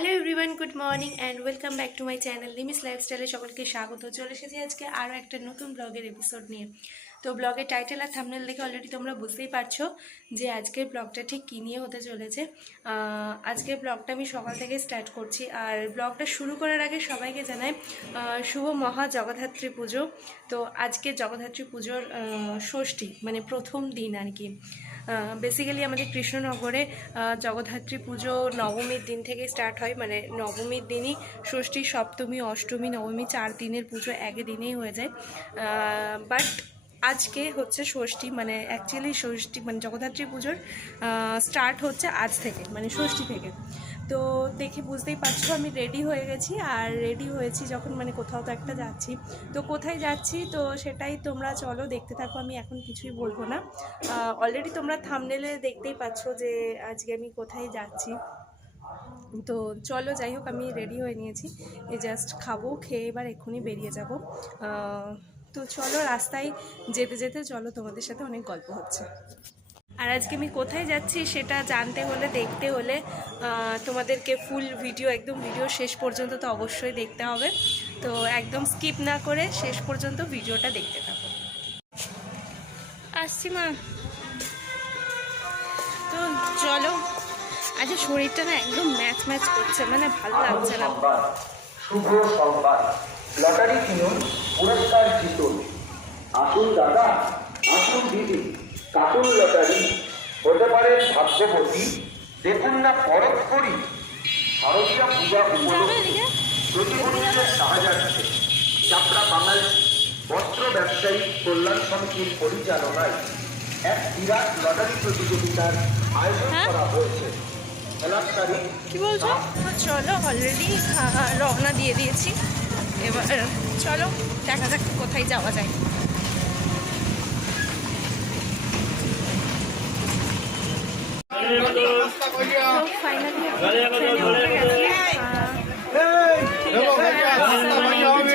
Hello everyone, good morning and welcome back to my channel Limi's লাইফস্টাইলে সকলকে স্বাগত। চলে এসেছি আজকে আরও একটা নতুন ব্লগের এপিসোড নিয়ে। তো ব্লগের টাইটেল আর থাম্বনেল দেখে অলরেডি তোমরা বুঝতেই পারছো যে আজকের ব্লগটা ঠিক কী নিয়ে হতে চলেছে। আজকের ব্লগটা আমি সকাল থেকে স্টার্ট করছি, আর ব্লগটা শুরু করার আগে সবাইকে জানাই শুভ মহা জগদ্ধাত্রী পুজো। তো আজকে জগদ্ধাত্রী পুজোর ষষ্ঠী, মানে প্রথম দিন আর কি। বেসিক্যালি আমাদের কৃষ্ণনগরে জগদ্ধাত্রী পুজো নবমীর দিন থেকে স্টার্ট হয়, মানে নবমীর দিনই ষষ্ঠী, সপ্তমী, অষ্টমী, নবমী 4 দিনের পুজো একদিনেই হয়ে যায়। বাট আজকে হচ্ছে ষষ্ঠী, মানে অ্যাকচুয়ালি ষষ্ঠী মানে জগদ্ধাত্রী পুজোর স্টার্ট হচ্ছে আজ থেকে, মানে ষষ্ঠী থেকে। তো দেখে বুঝতেই পারছো আমি রেডি হয়ে গেছি, আর রেডি হয়েছি যখন মানে কোথাও তো একটা যাচ্ছি। তো কোথায় যাচ্ছি তো সেটাই তোমরা চলো দেখতে থাকো, আমি এখন কিছুই বলবো না। অলরেডি তোমরা থাম্বনেলে দেখতেই পাচ্ছ যে আজকে আমি কোথায় যাচ্ছি। তো চলো, যাই হোক, আমি রেডি হয়ে নিয়েছি, এই জাস্ট খাবো, খেয়ে এবার এক্ষুনি বেরিয়ে যাব। তো চলো, রাস্তায় যেতে যেতে চলো তোমাদের সাথে অনেক গল্প হচ্ছে। আর আজকে আমি কোথায় যাচ্ছি সেটা জানতে হলে, দেখতে হলে তোমাদেরকে ফুল ভিডিও, একদম ভিডিও শেষ পর্যন্ত তো অবশ্যই দেখতে হবে। তো একদম স্কিপ না করে শেষ পর্যন্ত ভিডিওটা দেখতে থাকো। আসছি মা। তো চলো, আজ শরীরটা না একদম ম্যাচ ম্যাচ করছে, মানে ভালো লাগছে না। শুভ সংবাদ, লটারি কিনুন, পুরস্কার জিতুন। আসুন দাদা, আসুন দিদি, কাটুন লটারি, হতে পারেন ভাগ্যবতী। দেখুন না পরখ করি, শারদীয়া পূজা উপলক্ষে প্রতিবন্ধীদের সাহায্যার্থে চাপড়া বাঙালি বস্ত্র ব্যবসায়ী কল্যাণ সমিতির পরিচালনায় এক বিরাট লটারি প্রতিযোগিতার আয়োজন করা হয়েছে। কি বলছো? চলো, অলরেডি রওনা দিয়ে দিয়েছি, এবার চলো দেখা যাক কোথায় যাওয়া যায়।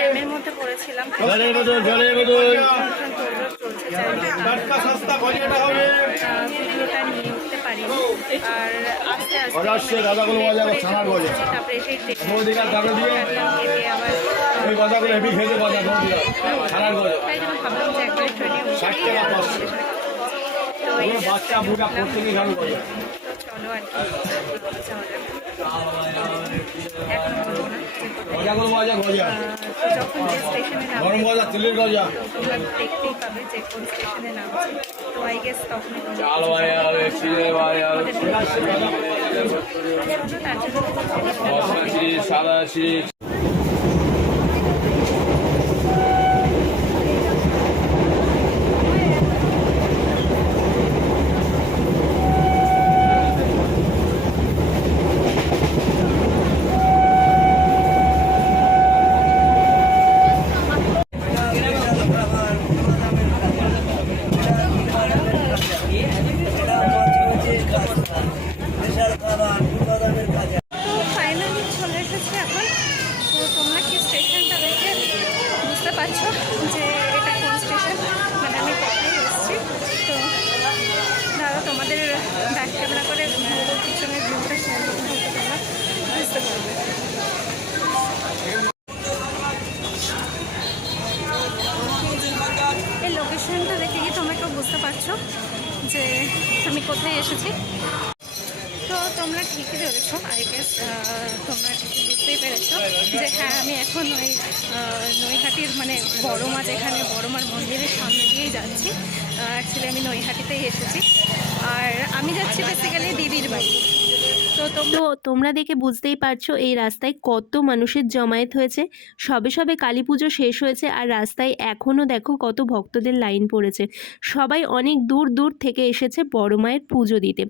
জ্যামের মধ্যে পড়েছিলাম, ভিডিওটা নিয়ে উঠতে পারিনি, আর আস্তে আস্তে তারপরে সেই তাই জন্য ভাবলাম যে একবারে ট্রেনে চলো আর কি। যখন যে স্টেশনে নামবে দেখতেই পাবে যে কোন স্টেশনে নামছে, তো আই গেস তখন তার জন্য পাচ্ছ যে এটা কোন স্টেশন, মানে আমি কোথায় এসেছি। তো দাদা তোমাদের ব্যাক ক্যামেরা করে পিছনের ভিউটা শেয়ার করতে হয়তো তোমরা বুঝতে পারবে। এই লোকেশনটা দেখে কি তোমরা কেউ বুঝতে পারছো যে আমি কোথায় এসেছি? তো তোমরা ঠিকই ধরেছো, আই গেস তোমরা ঠিকই বুঝতেই পেরেছো যে হ্যাঁ, আমি এখন ওই নৈহাটির, মানে বড়মা, যেখানে বড়মার মন্দিরের সামনে দিয়েই যাচ্ছি। অ্যাকচুয়ালি আমি নৈহাটিতেই এসেছি, আর আমি যাচ্ছি বেসিক্যালি দিদির বাড়ি। তো তোমরা দেখে বুঝতেই পারছো এই রাস্তায় কত মানুষের জমায়েত হয়েছে। সবে সবে কালী পুজো শেষ হয়েছে, আর রাস্তায় এখনও দেখো কত ভক্তদের লাইন পড়েছে। সবাই অনেক দূর দূর থেকে এসেছে বড় মায়ের পুজো দিতে।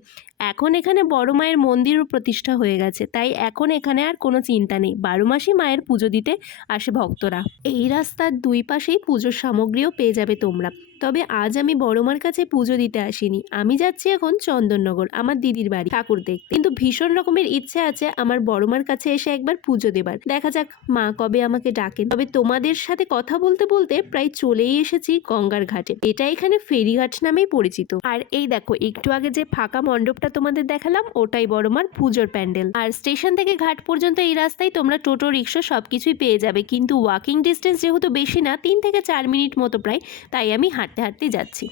এখন এখানে বড় মায়ের মন্দিরও প্রতিষ্ঠা হয়ে গেছে, তাই এখন এখানে আর কোনো চিন্তা নেই, 12 মাসই মায়ের পুজো দিতে আসে ভক্তরা। এই রাস্তার দুই পাশেই পুজোর সামগ্রীও পেয়ে যাবে তোমরা। তবে আজ আমি বড়মার কাছে পুজো দিতে আসিনি, আমি যাচ্ছি এখন চন্দননগর আমার দিদির বাড়ি ঠাকুর দেখতে। কিন্তু ভীষণ রকমের ইচ্ছে আছে আমার বড়মার কাছে এসে একবার পুজো দেবার, দেখা যাক মা কবে আমাকে ডাকেন। তবে তোমাদের সাথে কথা বলতে বলতে প্রায় চলেই এসেছি গঙ্গার ঘাটে। এটা এখানে ফেরিঘাট নামেই পরিচিত। আর এই দেখো, একটু আগে যে ফাঁকা মণ্ডপটা তোমাদের দেখালাম ওটাই বড়মার পুজোর প্যান্ডেল। আর স্টেশন থেকে ঘাট পর্যন্ত এই রাস্তায় তোমরা টোটো, রিক্সা সবকিছুই পেয়ে যাবে, কিন্তু ওয়াকিং ডিস্টেন্স যেহেতু বেশি না, 3 থেকে 4 মিনিট মতো প্রায়, তাই আমি হাঁটতে হাঁটতে যাচ্ছি।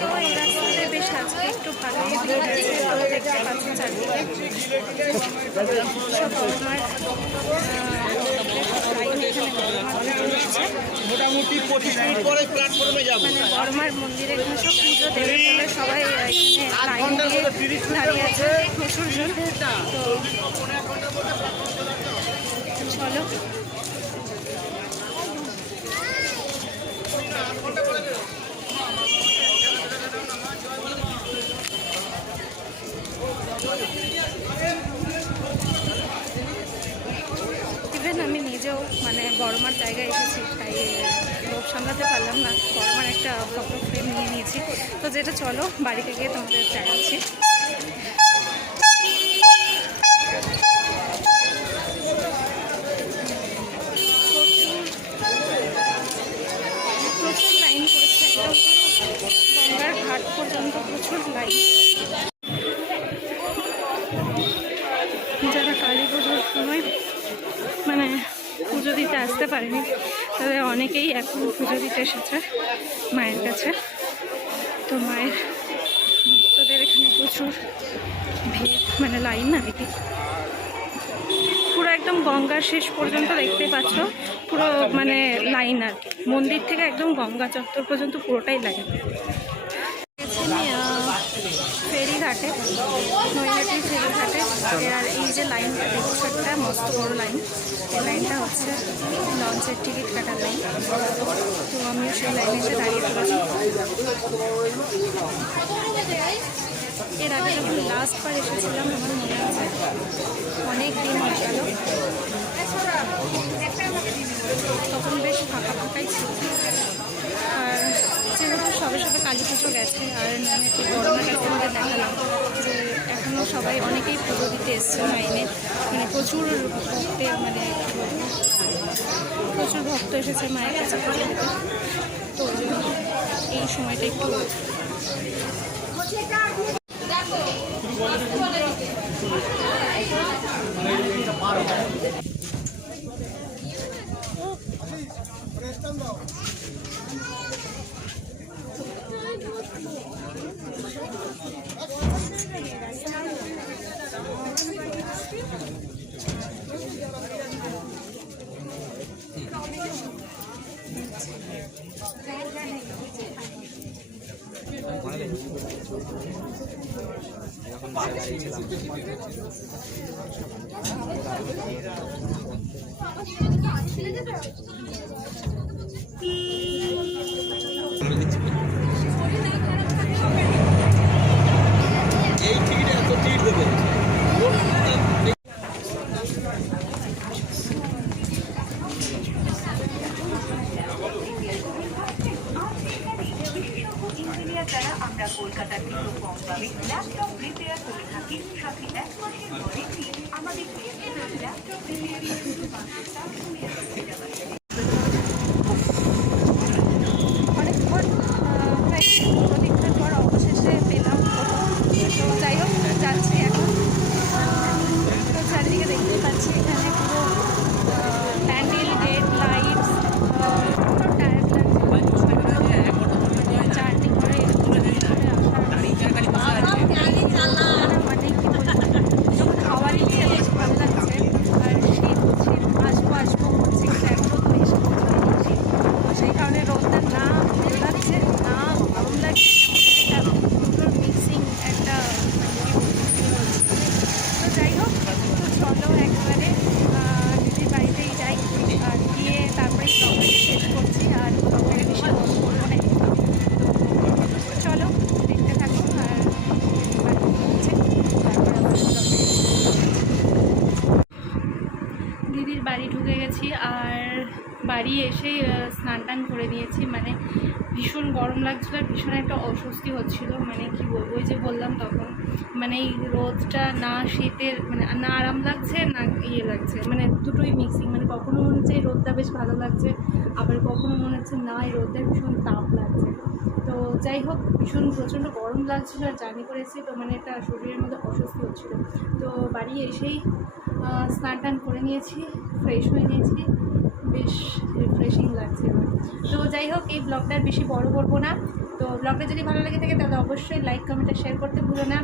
তো এই রাস্তাতে বেশ আজকে একটু ভালোই ভিড় হয়েছে, তো দেখতে পাচ্ছি চারদিকে সব বড়মার লাইন এখানে মোটামুটি 25 মিনিট পরে প্ল্যাটফর্মে যাব। মানে বড়মার মন্দিরে এখানে সব পুজো দেবে বলে সবাই এখানে লাইন দিয়ে দাঁড়িয়ে আছে প্রচুর জন। তো চলো ইভেন আমি নিজেও মানে বড়মার জায়গায় এসেছি, তাই লোভ সামলাতে পারলাম না, বড়মার একটা ফটো ফ্রেম নিয়ে নিয়েছি। তো যেটা চলো বাড়িতে গিয়ে তোমাদের দেখাচ্ছি। প্রচুর লাইন করেছে, একদম গঙ্গার ঘাট পর্যন্ত প্রচুর লাইন। যারা কালী পুজোর সময় মানে পুজো দিতে আসতে পারেনি, তাদের অনেকেই এখন পুজো দিতে এসেছে মায়ের কাছে। তো মায়ের ভক্তদের এখানে প্রচুর ভিড়, মানে লাইন আর কি, পুরো একদম গঙ্গার শেষ পর্যন্ত দেখতে পাচ্ছ, পুরো মানে লাইন আর কি, মন্দির থেকে একদম গঙ্গা চত্বর পর্যন্ত পুরোটাই লাইন। ফেরিঘাটে, নৈহাটি ফেরিঘাটে, আর এই যে লাইনটা দেখছো একটা মস্ত বড় লাইন, এই লাইনটা হচ্ছে লঞ্চের টিকিট কাটার লাইন। তো আমিও সেই লাইনে এসে দাঁড়িয়ে পড়েছি। এর আগে যখন লাস্টবার এসেছিলাম আমার মনে আছে অনেক দিন হয়ে গেল, তখন বেশ ফাঁকা ফাঁকাই ছিল। আর যেহেতু সবে সবে কালী পুজো গেছে, আর একটু বড়মার কাছে আমাদের দেখালাম যে এখনও সবাই অনেকেই পুজো দিতে এসছে লাইনে, মানে প্রচুর ভক্তের মানে প্রচুর ভক্ত এসেছে মায়ের কাছে পুজো দিতে। তো ওই জন্য এই সময়টা একটু এই টিকিটে এত টিকিট দেবে। দ্বারা আমরা কলকাতার থেকে কম দামে ল্যাপটপ রিপেয়ার করে থাকি, সাথে 1 মাসের ওয়ারেন্টি। আমাদের ল্যাপটপ রিপেয়ার অনেকক্ষণ প্রায় প্রতীক্ষার পর অবশেষে পেলাম। তো যাই হোক যাচ্ছি এখন। তো চারিদিকে দেখতেই পাচ্ছি এখানে পুরো প্যান্ডেল, গেট, লাইটস, পুরো টায়ার চারটি করে মানে কি বলবো, খাওয়ার ইচ্ছে বেশ ভালো লাগছে। আর শীত শীত আসবো আসবো করছি, কিন্তু একদম বেশ পৌঁছাচ্ছি। সেই কারণে রোদটা না ভালো লাগছে না গরম লাগছে, একটা দুটোর মিক্সিং একটা তো যাই হোক। তো চলো একবারে দিদির বাড়িতেই যাই, আর গিয়ে তারপরে ব্লগটাকে শেষ করছি। আর ব্লগটাকে বেশি বড় করবো না, চলো দেখতে থাকো। আর বাড়ি পৌঁছে তারপরে আবার দিদির বাড়ি ঢুকে গেছি, আর বাড়ি এসে স্নান টান করে নিয়েছি। মানে ভীষণ গরম লাগছিল আর ভীষণ একটা অস্বস্তি হচ্ছিল, মানে কি বলবো, ওই যে বললাম তখন মানে এই রোদটা না শীতের মানে না আরাম লাগছে না ইয়ে লাগছে, মানে দুটোই মিক্সিং, মানে কখনো মনে হচ্ছে এই রোদটা বেশ ভালো লাগছে, আবার কখনো মনে হচ্ছে না এই রোদটা ভীষণ তাপ লাগছে। তো যাই হোক, ভীষণ প্রচণ্ড গরম লাগছিলো আর জার্নি করেছি, তো মানে একটা শরীরের মধ্যে অস্বস্তি হচ্ছিলো। তো বাড়ি এসেই স্নান টান করে নিয়েছি, ফ্রেশ হয়ে নিয়েছি, বেশ রিফ্রেশিং লাগছে এবার। তো যাই হোক, এই ব্লগটা আর বেশি বড় করবো না। তো ব্লগটা যদি ভালো লেগে থাকে তাহলে অবশ্যই লাইক, কমেন্ট আর শেয়ার করতে ভুলো না।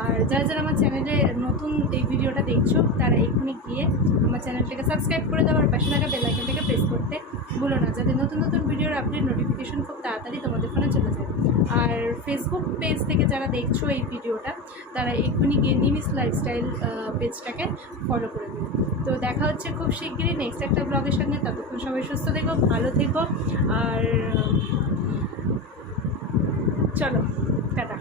আর যারা যারা আমার চ্যানেলে নতুন এই ভিডিওটা দেখছো তারা এক্ষুনি গিয়ে আমার চ্যানেলটাকে সাবস্ক্রাইব করে দেওয়ার পাশে থাকা বেল আইকনটাকে প্রেস করতে ভুলো না, যাতে নতুন নতুন ভিডিওর আপডেট নোটিফিকেশন খুব তাড়াতাড়ি তোমাদের ফোনে চলে যায়। আর ফেসবুক পেজ থেকে যারা দেখছো এই ভিডিওটা তারা এক্ষুনি গিয়ে নিমিস লাইফস্টাইল পেজটাকে ফলো করে দিও। তো দেখা হচ্ছে খুব শিগগিরই নেক্সট একটা ব্লগের সঙ্গে। ততক্ষণ সবাই সুস্থ থেকো, ভালো থেকো, আর চলো টাটা।